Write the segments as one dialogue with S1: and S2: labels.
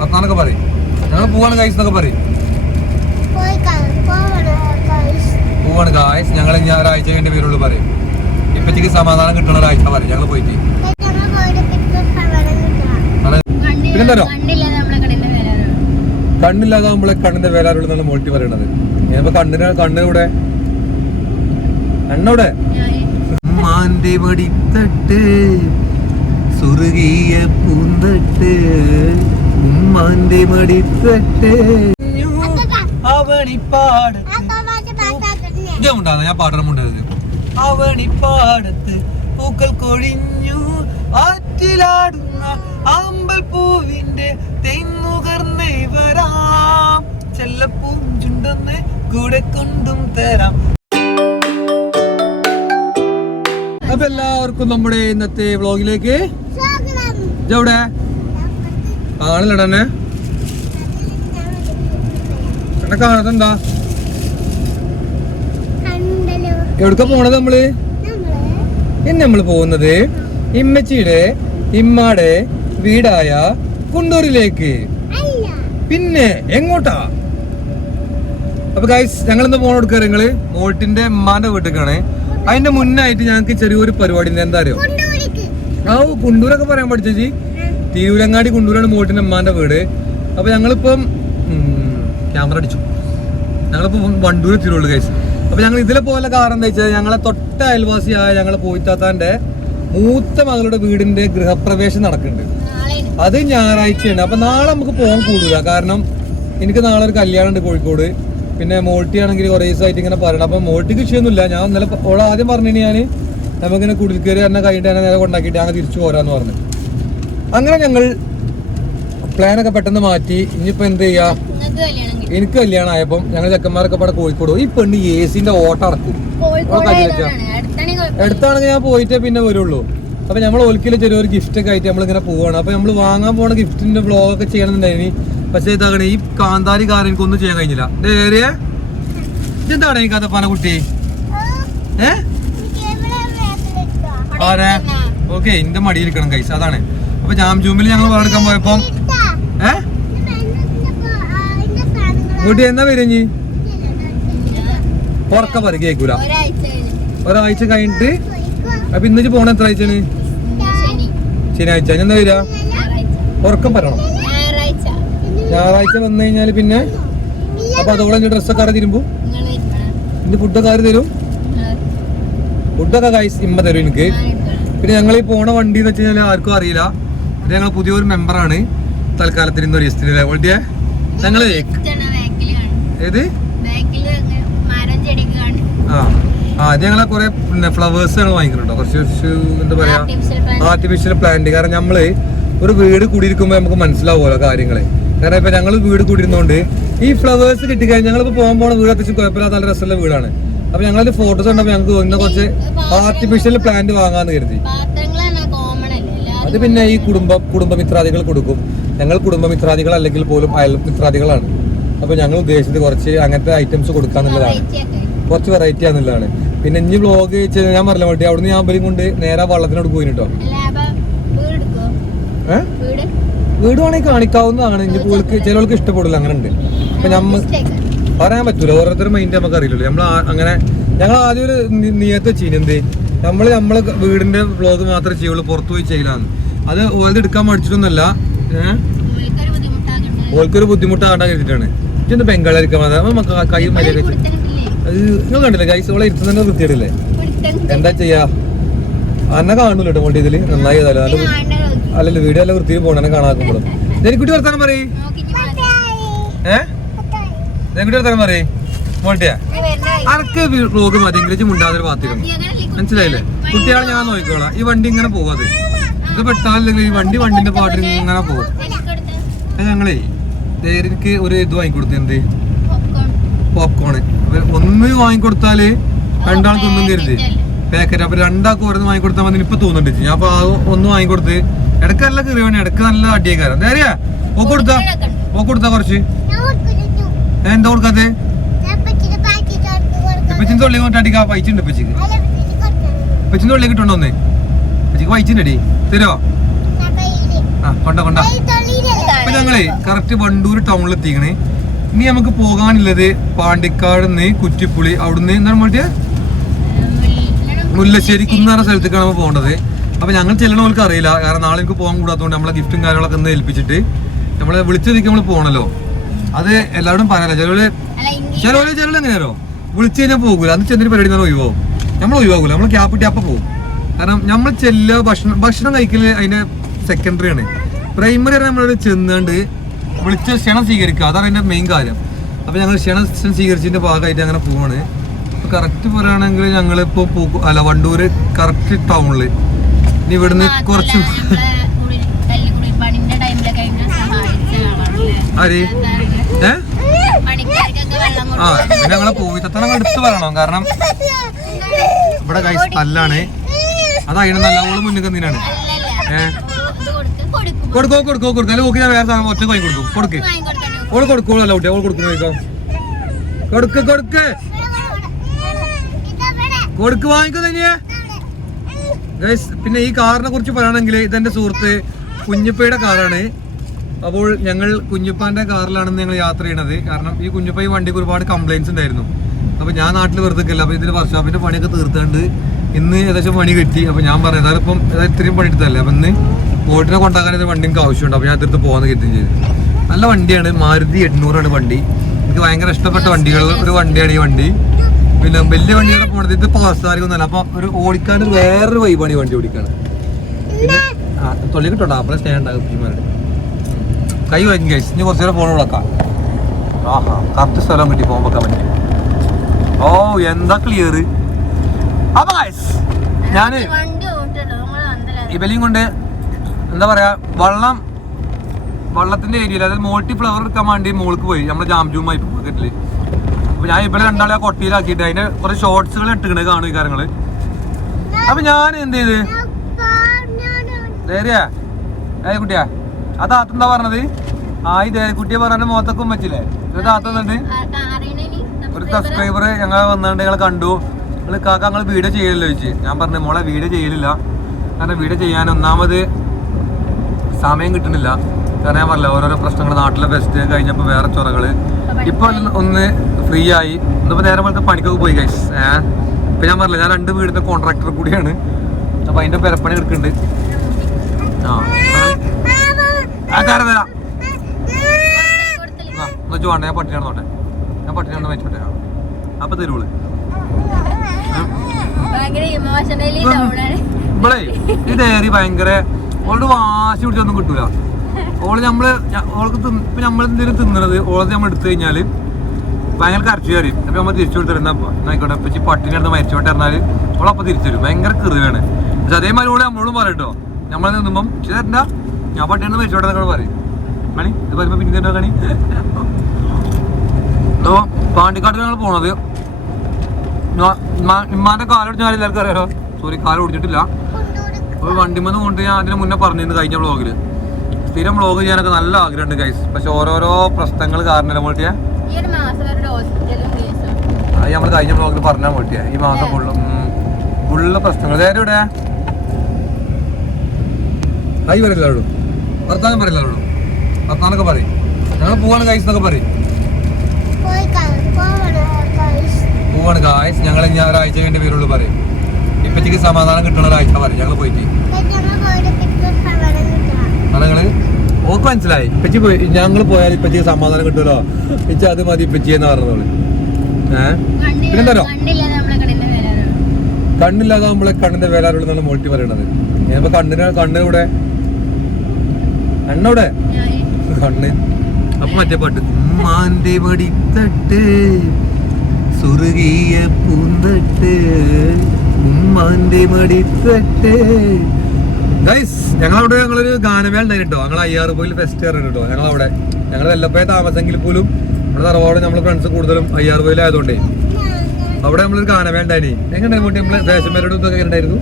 S1: വർത്താനൊക്കെ പറയും. ഞങ്ങൾ പോവാണ് ഗൈസ് എന്നൊക്കെ പറയും.
S2: പോവാണ്
S1: ഗായ്സ് ഞങ്ങൾ ഇനി ഒരാഴ്ച കഴിഞ്ഞ പേരുള്ളൂ പറയും. ഇപ്പച്ചക്ക് സമാധാനം കിട്ടണ ഒരാഴ്ച പറയും. ഞങ്ങൾ പോയിട്ട്.
S3: കണ്ണില്ലാതെ നമ്മളെ
S1: കണ്ണിന്റെ വേലാറുള്ള മോട്ടി പറയണത്. ഞാനിപ്പോ കണ്ണിന് കണ്ണിവിടെ കണ്ണവിടെ ഉമ്മാന്റെ വടിത്തട്ട് സുറുകിയ പൂന്തട്ട്. ഉമ്മാന്റെ മടിത്തട്ട്. അവണിപ്പാട്. ഞാൻ ഉണ്ടാകുന്ന ഞാൻ പാടണം ഉണ്ടായത് അവണിപ്പാടത്ത് പൂക്കൾ കൊഴിഞ്ഞു ആറ്റിലാടുന്ന ആമ്പൽ പൂവിന്റെ തെന്നുകർന്നേ വരാം. ചെല്ലപ്പൂം ചുണ്ടെന്ന് കൂടെ കൊണ്ടും തരാം. അപ്പൊ എല്ലാവർക്കും നമ്മുടെ ഇന്നത്തെ വ്ളോഗിലേക്ക്
S2: സ്വാഗതം.
S1: ആണല്ലടന്നെ എന്നെ. എവിടുക്ക പോണത് നമ്മൾ?
S2: നമ്മൾ?
S1: ഇന്ന് നമ്മൾ പോകുന്നത് ഇമ്മച്ചിയുടെ ഇമ്മാടെ വീടായ കുണ്ടൂരിലേക്ക്. പിന്നെ എങ്ങോട്ടാ? അപ്പൊ ഗൈസ് ഞങ്ങൾ ഇന്ന് പോണ കൊടുക്കാറ് നിങ്ങൾ? മോട്ടിന്റെ ഉമ്മാന്റെ വീട്ടിലേക്കാണ്. അതിന്റെ മുന്നായിട്ട് ഞങ്ങൾക്ക് ചെറിയൊരു പരിപാടി എന്താ അറിയോ? ആ കുണ്ടൂരൊക്കെ പറയാൻ പഠിച്ചേച്ചി തിരൂരങ്ങാടി കുണ്ടൂരാണ് മോട്ടിന്റെ അമ്മാന്റെ വീട്. അപ്പോൾ ഞങ്ങളിപ്പം ക്യാമറ അടിച്ചു. ഞങ്ങളിപ്പോൾ വണ്ടൂർ എത്തിയുള്ളൂ കഴിച്ചു അപ്പോൾ ഞങ്ങൾ ഇതിലെ പോലെ കാരണം എന്താ വെച്ചാൽ ഞങ്ങളെ തൊട്ട അയൽവാസിയായ ഞങ്ങളെ പോയിത്താത്താന്റെ മൂത്ത മകളുടെ വീടിന്റെ ഗൃഹപ്രവേശം നടക്കുന്നുണ്ട്. അത് ഞായറാഴ്ചയാണ്. അപ്പൊ നാളെ നമുക്ക് പോകാൻ കൂടില്ല കാരണം എനിക്ക് നാളെ ഒരു കല്യാണം ഉണ്ട് കോഴിക്കോട്. പിന്നെ മോൾട്ടി ആണെങ്കിൽ കുറേ ദിവസമായിട്ട് ഇങ്ങനെ പറയണം. അപ്പൊ മോൾട്ടിക്ക് വിഷയമൊന്നുമില്ല ഞാൻ ഇന്നലെ ഓൾ ആദ്യം പറഞ്ഞു ഞാൻ നമുക്കിങ്ങനെ കുടിൽ കയറി എന്നെ കഴിഞ്ഞിട്ട് എന്നെ നേരെ കൊണ്ടാക്കിയിട്ട് ഞങ്ങൾ തിരിച്ചു പോരാന്ന് പറഞ്ഞു. അങ്ങനെ ഞങ്ങൾ പ്ലാനൊക്കെ പെട്ടെന്ന് മാറ്റി. ഇനിയിപ്പോ എന്ത് ചെയ്യാ? എനിക്ക് കല്യാണം ആയപ്പോ ഞങ്ങൾ ചെക്കന്മാരൊക്കെ ഇവിടെ കോഴിക്കോട്. ഈ പെണ്ണ് എ സിന്റെ ഓട്ടം അടക്കും.
S3: അടുത്താണെങ്കിൽ
S1: എടുത്താണെങ്കിൽ ഞാൻ പോയിട്ടേ പിന്നെ വരുള്ളൂ. അപ്പൊ നമ്മൾ ഒലിക്കൽ ചെറിയൊരു ഗിഫ്റ്റ് ഒക്കെ ആയിട്ട് നമ്മളിങ്ങനെ പോവാണ്. അപ്പൊ നമ്മൾ വാങ്ങാൻ പോണ ഗിഫ്റ്റിന്റെ വ്ളോഗ് ഒക്കെ ചെയ്യണമെന്നുണ്ടായിനി പക്ഷെ ഇതാണ് ഈ കാന്താരി കാരൻ എനിക്കൊന്നും ചെയ്യാൻ കഴിഞ്ഞില്ല. ഏറിയ. ഇതെന്താണ് ഈ കഥ കുട്ടി?
S2: ഓ,
S1: ഏ ആരാ? ഓക്കെ എന്റെ മടിയിരിക്കണം കൈസ് അതാണ്. അപ്പൊ ജാം ജൂമിൽ ഞങ്ങൾ വേറെടുക്കാൻ പോയപ്പം. ഏ. കുട്ടി എന്നാ
S3: വരും
S1: ഉറക്ക പറ കേക്കൂല
S3: ഒരാഴ്ച കഴിഞ്ഞിട്ട്.
S1: അപ്പൊ ഇന്നിച്ച് പോണ എത്ര ആഴ്ചയാണ്?
S3: ശനി
S1: ശനിയാഴ്ച എന്നാ വരിക? ഉറക്കം പറയണം.
S3: ഞായറാഴ്ച
S1: വന്നു കഴിഞ്ഞാൽ പിന്നെ അപ്പൊ അതോടെ എന്റെ ഡ്രസ്സൊക്കെ ആരെ തിരുമ്പോ. എന്റെ ഫുഡൊക്കെ ആര് തരും? ഫുഡൊക്കെ കായ് ഇമ്മ തരും എനിക്ക്. പിന്നെ ഞങ്ങൾ ഈ പോണ വണ്ടി എന്ന് വെച്ച് കഴിഞ്ഞാൽ ആർക്കും അറിയില്ല. ഞങ്ങൾ പുതിയൊരു മെമ്പറാണ് തൽക്കാലത്തിന് ഇന്ന് ഒരു ദിവസത്തിന്
S3: ബാക്കിൽ കാണും.
S1: ഏത്? ആ. ആ അത് ഞങ്ങളെ കുറെ പിന്നെ ഫ്ലവേഴ്സ് ആണ് വാങ്ങിക്കുന്നുണ്ടോ കുറച്ച് കുറച്ച് എന്താ പറയാ?
S3: ആർട്ടിഫിഷ്യൽ പ്ലാന്റ്
S1: കാരണം നമ്മൾ ഒരു വീട് കൂടിയിരിക്കുമ്പോൾ നമുക്ക് മനസ്സിലാവുമല്ലോ കാര്യങ്ങളെ. കാരണം ഇപ്പൊ ഞങ്ങൾ വീട് കൂടിയിരുന്നോണ്ട് ഈ ഫ്ലവേഴ്സ് കിട്ടിക്കഴിഞ്ഞാൽ ഞങ്ങളിപ്പോ പോകാൻ പോണ വീട് അത്യാവശ്യം കുഴപ്പമില്ലാത്ത നല്ല രസമുള്ള വീടാണ്. അപ്പൊ ഞങ്ങളതിൽ ഫോട്ടോസ് കണ്ടപ്പോൾ ഞങ്ങൾക്ക് തോന്നുന്ന കുറച്ച് ആർട്ടിഫിഷ്യൽ പ്ലാന്റ് വാങ്ങാന്ന് കരുതി
S3: പാത്രങ്ങളാണ് കോമൺ അല്ലേ എല്ലാവരും
S1: അത് പിന്നെ ഈ കുടുംബ കുടുംബമിത്രാദികൾ കൊടുക്കും. ഞങ്ങൾ കുടുംബമിത്രാദികൾ അല്ലെങ്കിൽ പോലും അയൽ മിത്രാദികളാണ്. അപ്പൊ ഞങ്ങൾ ഉദ്ദേശിച്ചത് കുറച്ച് അങ്ങനത്തെ ഐറ്റംസ് കൊടുക്കാന്നുള്ളതാണ് കുറച്ച് വെറൈറ്റി ആണെന്നുള്ളതാണ് പിന്നെ ഇനി വ്ളോഗ് ഞാൻ പറഞ്ഞ വേണ്ടി അവിടുന്ന് ഞാൻ ബലി കൊണ്ട് നേരെ വള്ളത്തിനോട് പോയി കേട്ടോ
S3: വീട്?
S1: വേണമെങ്കിൽ കാണിക്കാവുന്നതാണ്. ഇനി പുള്ളിക്ക് ചിലവർക്ക് ഇഷ്ടപ്പെടില്ല അങ്ങനെ ഉണ്ട്. അപ്പൊ നമ്മ പറയാൻ പറ്റൂല. ഓരോരുത്തരും മൈൻഡ് നമുക്ക് അറിയില്ലല്ലോ. നമ്മൾ അങ്ങനെ ഞങ്ങൾ ആദ്യം ഒരു നിയത്ത് എന്ത്? നമ്മൾ നമ്മളെ വീടിന്റെ ബ്ലോഗ് മാത്രമേ ചെയ്യുള്ളൂ പുറത്തു പോയി ചെയ്യലാന്ന് അത് ഓരത് എടുക്കാൻ മടിച്ചിട്ടൊന്നുമല്ല. ഏഹ്
S3: പുള്ളിക്കൊരു ബുദ്ധിമുട്ടാകണ്ട
S1: കരുതിയിട്ടാണ്. ഇതൊന്ന് ബംഗാളിരിക്കാൻ നമുക്ക് കൈ മര്യാദ നിങ്ങൾ കണ്ടില്ലേ കൈസ് ഓളെ ഇരുത്തുന്നതിന്റെ വൃത്തിയിടില്ലേ എന്താ ചെയ്യാ? അന്നെ കാണൂല കേട്ടോ മോട്ടി ഇതിൽ. നന്നായി അല്ലല്ലോ വീഡിയോ നല്ല വൃത്തിയിൽ പോണെ കാണാക്കുമ്പോഴും കുട്ടി വർത്താനം പറയ്. ഏഹ് കുട്ടി വർത്താനം പറയ്. മോട്ടിയാ. അനക്ക് വ്ലോഗ് മതി ഇംഗ്ലീഷ് മുണ്ടാതൊരു ഭാഗത്തിരുന്നു മനസ്സിലായില്ലേ. കുട്ടികളെ ഞാൻ നോക്കിക്കോളാം. ഈ വണ്ടി ഇങ്ങനെ പോവാത് ഇത് പെട്ടാലില്ലെങ്കിൽ ഈ വണ്ടി വണ്ടിന്റെ പാട്ടിൽ ഇങ്ങനെ പോകും ഞങ്ങളേ ധൈര്യക്ക് ഒരു ഇത് വാങ്ങിക്കൊടുത്തു എന്ത്. പോപ്കോണ് ഒന്ന് വാങ്ങിക്കൊടുത്താൽ രണ്ടാൾക്ക് ഒന്നും കരുതി. പാക്കറ്റ് അപ്പൊ രണ്ടാൾക്ക് ഓരോന്ന് വാങ്ങിക്കൊടുത്താൽ മതി ഇപ്പൊ തോന്നുന്നുണ്ട് ഞാൻ അപ്പൊ ഒന്ന് വാങ്ങിക്കൊടുത്ത് ഇടയ്ക്ക് നല്ല കയറിയാണ് ഇടയ്ക്ക് നല്ല അടിയേക്കാരം. ധൈര്യ ഓ കൊടുത്താ. ഓ കൊടുത്താ കുറച്ച്. എന്താ കൊടുക്കാത്തെ? ഇപ്പച്ചിന്റെ തൊള്ളി കൊണ്ട് അടിക്കാ പൈസ ഉണ്ട് ഇപ്പച്ചിക്ക്.
S2: പച്ചിരി
S1: തൊള്ളി കിട്ടുണ്ടോന്നേ ഇപ്പച്ചിക്ക്
S2: ഞാൻ കയ്യിൽ.
S1: ആ കൊണ്ട കൊണ്ട? ഇപ്പൊ ഞങ്ങളെ കറക്റ്റ് വണ്ടൂർ ടൗണിൽ എത്തിക്കണേ. ഇനി നമുക്ക് പോകാനുള്ളത് പാണ്ടിക്കാട് നിന്ന് കുറ്റിപ്പുളി അവിടുന്ന് എന്താണ് മറ്റേ മുല്ലശ്ശേരി കുന്നറ സ്ഥലത്തേക്കാണ് നമ്മൾ പോകേണ്ടത്. അപ്പൊ ഞങ്ങൾ ചെല്ലണവർക്ക് അറിയില്ല. കാരണം നാളെ എനിക്ക് പോകാൻ കൂടാത്തതുകൊണ്ട് നമ്മളെ ഗിഫ്റ്റും കാര്യങ്ങളൊക്കെ ഒന്ന് ഏൽപ്പിച്ചിട്ട് നമ്മളെ വിളിച്ചതിക്ക് നമ്മൾ പോകണല്ലോ അത് എല്ലാവരും പറയാലോ. ചിലവര് ചിലവര് ചിലവര് എങ്ങനെയാണോ വിളിച്ചു കഴിഞ്ഞാൽ പോകൂല. അന്ന് ചെന്നൊരു പരിപാടി നമ്മൾ ഒഴിവാകും നമ്മൾ ഒഴിവാകൂല നമ്മൾ ക്യാപ്പ് ടാപ്പ് പോകും കാരണം നമ്മൾ ചെല്ലുക ഭക്ഷണം ഭക്ഷണം കഴിക്കൽ അതിന്റെ സെക്കൻഡറി ആണ്. പ്രൈമറി ആണ് നമ്മൾ ചെന്നുകൊണ്ട് വിളിച്ച് ക്ഷണം സ്വീകരിക്കുക. അതാണ് അതിന്റെ മെയിൻ കാര്യം. അപ്പൊ ഞങ്ങൾ ക്ഷണം സ്വീകരിച്ചതിന്റെ ഭാഗമായിട്ട് അങ്ങനെ പോവാണ്. ഇപ്പൊ കറക്റ്റ് പറയുകയാണെങ്കിൽ ഞങ്ങൾ ഇപ്പൊ അല്ല വണ്ടൂര് കറക്റ്റ് ടൗണിൽ ഇനി ഇവിടുന്ന് കുറച്ച് ആര്? ഏ?
S3: പണിക്കാർക്കൊക്കെ വെള്ളം
S1: ആ പിന്നെ ഞങ്ങളെ പോയിത്തണം എടുത്ത് പറയണം. കാരണം ഇവിടെ കൈ തല്ലാണ്. അത് അതിന് നല്ല ഓൾ മുന്നിൽ നിന്നാണ്
S3: അല്ലല്ല
S1: ഏ?
S3: ഇത് കൊടുക്കും കൊടുക്കും.
S1: കൊടുക്കോ നോക്കി ഞാൻ വേറെ സാധനം ഒറ്റ കൈ കൊടുക്കും. കൊടുക്ക് ഓൾ കൊടുക്കോളല്ല കുട്ടി ഓൾ കൊടുക്കും ചോദിക്കോ? കൊടുക്ക് കൊടുക്ക്. കൊടുക്ക് വാങ്ങിക്കോ തന്നെയാ പിന്നെ ഈ കാറിനെ കുറിച്ച് പറയണമെങ്കിൽ ഇതെന്റെ സുഹൃത്ത് കുഞ്ഞിപ്പയുടെ കാറാണ്. അപ്പോൾ ഞങ്ങൾ കുഞ്ഞുപ്പാന്റെ കാറിലാണ് ഞങ്ങൾ യാത്ര ചെയ്യണത്. കാരണം ഈ കുഞ്ഞുപ്പ ഈ വണ്ടിക്ക് ഒരുപാട് കംപ്ലൈൻസ് ഉണ്ടായിരുന്നു. അപ്പൊ ഞാൻ നാട്ടിൽ വെറുതെക്കല്ല അപ്പോൾ അപ്പൊ ഇതിന്റെ വർക്ക്ഷോപ്പിന്റെ പണിയൊക്കെ തീർത്തുകൊണ്ട് ഇന്ന് ഏകദേശം പണി കിട്ടി. അപ്പൊ ഞാൻ പറഞ്ഞു ഏതായാലും ഇപ്പം ഏതായാലും ഇത്രയും പണി എടുത്തല്ലേ അപ്പൊ ഇന്ന് ബോട്ടിനെ കൊണ്ടാക്കാൻ ഇത് വണ്ടി എനിക്ക് ആവശ്യമുണ്ട്. അപ്പൊ ഞാൻ എടുത്ത് പോകാൻ കിട്ടും ചെയ്തു. നല്ല വണ്ടിയാണ്. മാരുതി എണ്ണൂറാണ് വണ്ടി. എനിക്ക് ഭയങ്കര ഇഷ്ടപ്പെട്ട വണ്ടികൾ ഒരു വണ്ടിയാണ് ഈ വണ്ടി. പിന്നെ വലിയ വണ്ടിയാണ് പോണത് ഇത് പാസ്സാരിക്കൊന്നല്ല അപ്പൊ ഒരു ഓടിക്കാൻ വേറൊരു വൈബാണ് ഈ വണ്ടി ഓടിക്കാൻ. പിന്നെ തൊള്ളി കിട്ടോട്ടോ അപ്പഴേ സ്നേഹം ഉണ്ടാകും കൈ വരും കഴിച്ച് ഇനി കുറച്ചു നേരം ഫോൺ വിളക്കാം. ആഹാ കറക്റ്റ് സ്ഥലം കിട്ടി ഫോൺ വെക്കാൻ പറ്റി ഓ എന്താ ക്ലിയർ അപ്പൊ
S3: ഞാൻ വന്നല്ലേ.
S1: ഇവലെയും കൊണ്ട് എന്താ പറയാ വള്ളം വള്ളത്തിന്റെ ഏരിയയിൽ അതായത് മോൾട്ടി ഫ്ലവർ എടുക്കാൻ വേണ്ടി മോൾക്ക് പോയി. നമ്മുടെ ജാംജൂമായി മാർക്കറ്റിൽ അപ്പൊ ഞാൻ ഇവിടെ രണ്ടാളെ ആ കൊട്ടിയിലാക്കിയിട്ട് അതിന്റെ കുറച്ച് ഷോർട്സുകൾ ഇട്ടിക്കണേ കാണും ഈ കാര്യങ്ങൾ. അപ്പൊ ഞാൻ എന്ത് ചെയ്ത്? ധൈര്യ? ഏ കുട്ടിയാ? ആ താത്ത എന്താ പറഞ്ഞത്? ആ ഈ കുട്ടിയെ പറഞ്ഞ മോത്തക്കും പറ്റില്ലേ ഒരു
S3: അറിയണേനി
S1: ഒരു സബ്സ്ക്രൈബർ ഞങ്ങൾ വന്നുകൊണ്ട് ഞങ്ങൾ കണ്ടു. നിങ്ങൾ കാക്ക ഞങ്ങൾ വീഡിയോ ചെയ്യലല്ലോ ചോദിച്ചു? ഞാൻ പറഞ്ഞു മോളെ വീഡിയോ ചെയ്യലില്ല. കാരണം വീഡിയോ ചെയ്യാൻ ഒന്നാമത് സമയം കിട്ടുന്നില്ല. കാരണം ഞാൻ പറഞ്ഞില്ല ഓരോരോ പ്രശ്നങ്ങൾ നാട്ടിലെ ഫെസ്റ്റ് കഴിഞ്ഞപ്പോൾ വേറെ ചൊറകൾ ഇപ്പോൾ ഒന്ന് ഫ്രീ ആയി. ഇന്നിപ്പോൾ നേരെ പോലത്തെ പണിക്കൊക്കെ പോയി കൈസ് ഏഹ് ഇപ്പം ഞാൻ പറഞ്ഞില്ല ഞാൻ രണ്ട് വീടിന്റെ കോൺട്രാക്ടർ കൂടിയാണ്. അപ്പോൾ അതിന്റെ പെരപ്പണി എടുക്കുന്നുണ്ട്. ആ തരാം. വേണ്ട ഞാൻ പട്ടിണി നടന്നോട്ടെ ഞാൻ പട്ടിണി നടന്ന് വെച്ചോട്ടെ. അപ്പൊ തരുള്ളൂ ഇവളെ ഈ ഡയറി ഭയങ്കര ഓളോട് വാശി പിടിച്ചൊന്നും കിട്ടൂല. ഓൾ നമ്മൾ ഓൾക്ക് ഇപ്പൊ നമ്മൾ എന്തെങ്കിലും തിന്നണത് ഓളത് നമ്മൾ എടുത്തു കഴിഞ്ഞാൽ ഭയങ്കര കരച്ചു കയറിയും അപ്പൊ നമ്മൾ തിരിച്ചു കൊടുത്തിരുന്ന ആയിക്കോട്ടെ ഈ പട്ടിണി നടന്ന് മരിച്ചോട്ടെ പറഞ്ഞാൽ ഓളപ്പൊ തിരിച്ചു തരും. ഭയങ്കര കൃതിയാണ് പക്ഷെ അതേമാതിരി ഓൾ നമ്മളോടും പറയട്ടോ നമ്മൾ നിന്നുമ്പം പക്ഷെ തരണ്ട. ഞാൻ പട്ടിയാണ് മരിച്ചോട്ടെ എന്നൊക്കെ പറയും. മണി ഇത് പറയുമ്പോ പിന്നെ തന്നെ കണി? അപ്പോൾ പാണ്ടിക്കാട്ട് ഞങ്ങൾ പോണത്. ഇമ്മാന്റെ കാലോടിച്ച് കാര്യം എല്ലാവർക്കും അറിയാലോ. സോറി കാൽ ഓടിച്ചിട്ടില്ല ഒരു വണ്ടിമെന്ന് കൊണ്ട് ഞാൻ അതിന് മുന്നേ പറഞ്ഞിരുന്നു കഴിഞ്ഞ ബ്ലോഗിൽ സ്ഥിരം വ്ളോഗ് ചെയ്യാനൊക്കെ നല്ല ആഗ്രഹമുണ്ട് ഗൈസ് പക്ഷെ ഓരോരോ പ്രശ്നങ്ങൾ കാരണം
S3: കേസും.
S1: അത് നമ്മൾ കഴിഞ്ഞ വ്ളോഗിൽ പറഞ്ഞാൽ പറ്റിയ ഈ മാസം ഫുള്ള് ഫുള്ള് പ്രശ്നങ്ങൾ നേരെ ഇവിടെ ഹൈ പറയില്ലോളൂ വർത്താനം പറയില്ലോളൂ വർത്താനൊക്കെ പറയും. ഞങ്ങൾ പോവാണ് ഗൈസ് എന്നൊക്കെ പറയും.
S2: പോവണോ
S1: കായ്സ് ഞങ്ങൾ ഇനി ഒരാഴ്ച വേണ്ടി പേരുള്ളൂ പറയും. ഇപ്പച്ചക്ക് സമാധാനം കിട്ടണ ഒരാഴ്ച പറയും. ഞങ്ങൾ പോയിട്ട്. നിങ്ങൾ ഓക്ക് മനസ്സിലായി. ഇപ്പച്ചി പോയി. ഞങ്ങൾ പോയാൽ ഇപ്പച്ചിക്ക് സമാധാനം കിട്ടുമല്ലോ ഇച്ച അത് മതി ഇപ്പച്ചി എന്ന്
S3: പറഞ്ഞോൾ വില
S1: കണ്ണില്ലാതെ നമ്മളെ കണ്ണിന്റെ വേലാറുള്ള മോൾട്ടി പറയണത്. ഞാനിപ്പോ കണ്ണിന് കണ്ണിവിടെ കണ്ണവിടെ കണ്ണ്. അപ്പൊ മറ്റേ പാട്ട് ഉമ്മാന്റെ മടിത്തട്ട് സുറുകിയ പൂന്തട്ട് ഉമ്മാന്റെ മടിത്തട്ട് ഗൈസ് ഞങ്ങളവിടെ ഞങ്ങളൊരു ഗാനമേള ഉണ്ടായിരുന്നു കേട്ടോ ഞങ്ങൾ അയ്യാറ് പോയിൽ ഫെസ്റ്റ് കയറുന്നു കേട്ടോ ഞങ്ങളവിടെ. ഞങ്ങൾ വല്ലപ്പോഴേ താമസമെങ്കിൽ പോലും നമ്മുടെ തറവാട് നമ്മളെ ഫ്രണ്ട്സ് കൂടുതലും അയ്യാറ് പോയിലായതുകൊണ്ടേ അവിടെ നമ്മളൊരു ഗാനമേള ഉണ്ടായി എങ്ങനെ നമ്മൾ ഫാഷൻ പരേഡ് ഇതൊക്കെ ഉണ്ടായിരുന്നു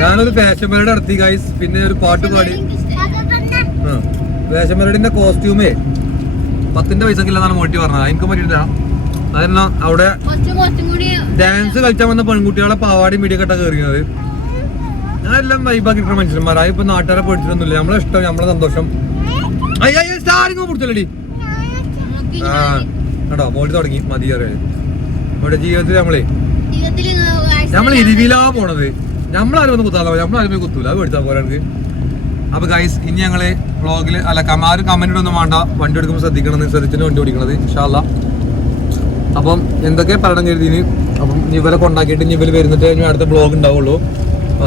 S1: ഞാനൊരു ഫാഷൻ പരേഡ് നടത്തി ഗൈസ് പിന്നെ ഒരു പാട്ട് പാടി. ആ. ഫാഷൻ പരേഡിന്റെ കോസ്റ്റ്യൂമേ പത്തിന്റെ പൈസക്ക് ഇല്ലെന്നാണ് മോട്ടി പറഞ്ഞത്. എനിക്ക് പറ്റിയിട്ടില്ല. അതെന്നാ അവിടെ ഡാൻസ് കളിച്ചാൽ വന്ന പെൺകുട്ടികളെ പാവാടി മീഡിയക്കെട്ട കയറിയത് ഞാനെല്ലാം വൈബാക്കി കിട്ടുന്ന മനുഷ്യന്മാരായി ഇപ്പൊ നാട്ടുകാരെ പേടിച്ചിട്ടൊന്നുമില്ല. നമ്മളെ ഇഷ്ടം നമ്മളെ സന്തോഷം. അയ്യോ പിടിച്ചല്ലടി ആ. കേട്ടോ മോളി തുടങ്ങി. മതി അറിയാം. നമ്മുടെ ജീവിതത്തിൽ നമ്മളെ നമ്മൾ ഇരുവിലാ പോണത്. നമ്മളാരും ഒന്ന് കുത്താതെ നമ്മളാരും പോയി കുത്തൂല. അത് പഠിച്ചാൽ പോലെ എനിക്ക്. അപ്പൊ ഗൈസ് ഇനി ഞങ്ങൾ വ്ളോഗിൽ അല്ല ആരും കമന്റ് ഒന്നും വേണ്ട. വണ്ടി എടുക്കുമ്പോൾ ശ്രദ്ധിക്കണം ശ്രദ്ധിച്ചിട്ട് വണ്ടി ഓടിക്കണത് ഇൻഷാല്ല അപ്പം എന്തൊക്കെ പറയണം കരുതിന്? അപ്പം ഇവരെ കൊണ്ടാക്കിയിട്ട് ഇനി ഇവർ വരുന്നിട്ട് ഇനി അടുത്ത ബ്ലോഗ് ഉണ്ടാവുള്ളൂ.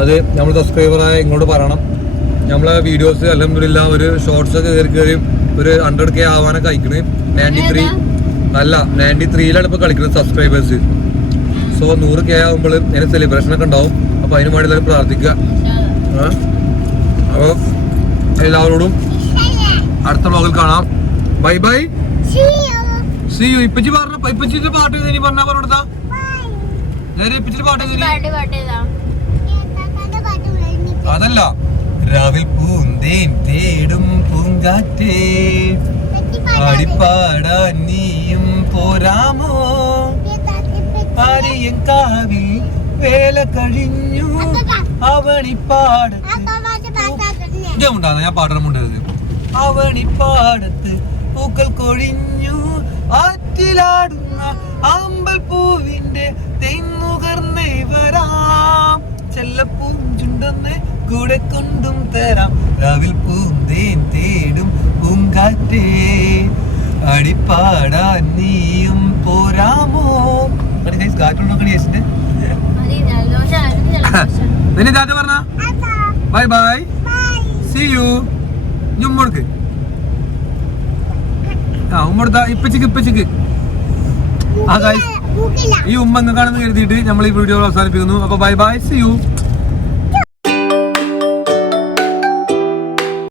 S1: അത് നമ്മൾ സബ്സ്ക്രൈബറായ ഇങ്ങോട്ട് പറയണം. നമ്മളെ വീഡിയോസ് അലഹമില്ല ഒരു ഷോർട്സ് ഒക്കെ കയറി കയറി ഒരു ഹൺഡ്രഡ് കെ ആവാനൊക്കെ അയക്കണ് നയന്റി ത്രീ അല്ല നയന്റി ത്രീയിലാണ് ഇപ്പൊ കളിക്കുന്നത് സബ്സ്ക്രൈബേഴ്സ് സോ നൂറ് കെ ആകുമ്പോൾ അതിന് സെലിബ്രേഷൻ ഒക്കെ ഉണ്ടാവും. അപ്പൊ അതിന് വേണ്ടി എല്ലാവരും പ്രാർത്ഥിക്കുക. ആ? അപ്പൊ എല്ലാവരോടും അടുത്ത വ്ളോഗിൽ കാണാം. ബൈ ബൈ സി യു ഇപ്പച്ചി പറഞ്ഞ ഇപ്പച്ചിന്റെ പാട്ട് ഇനി പറഞ്ഞാ പറഞ്ഞാ നേരെ ഇപ്പച്ചിന്റെ പാട്ട് അതല്ല. രാവിൽ പൂന്തേൻ തേടും പൂങ്കാറ്റേ. പാടിപ്പാടാ നീയും പോരാമോ? ആരെയും കാവിൽ വേല കഴിഞ്ഞു. അവണിപ്പാടത്ത് ഞാൻ ഉണ്ടാകുന്ന ഞാൻ പാടണം ഉണ്ടായത് അവണിപ്പാടത്ത് പൂക്കൾ കൊഴിഞ്ഞു. ആറ്റിലാടുന്ന ആമ്പൽ പൂവിന്റെ തെങ്ങുകർന്നേ വരാം. ചെല്ലപ്പൂഞ്ചുണ്ടെന്ന് കൂടെ കൊണ്ടും തരാം. രാവിൽ പൂന്തേൻ തേടും പൂങ്കാറ്റേ. അടിപ്പാടാൻ നീയും പോരാമോ? കാറ്റുണ്ടോ
S3: കണിയേച്ചിട്ട്
S1: നിന്നെ ചാറ്റ പറഞ്ഞ? ബൈ ബൈ സി യു ഇനി ഉമ്മടുക്ക് ആ ഉമ്മടുത്ത ഇപ്പച്ചിക്ക് ഇപ്പച്ചിക്ക്. ആ ഗൈസ് ഈ ഉമ്മ കാണുന്ന കരുതിയിട്ട് നമ്മൾ ഈ വീഡിയോ അവസാനിപ്പിക്കുന്നു. അപ്പൊ ബൈ ബൈ സി യു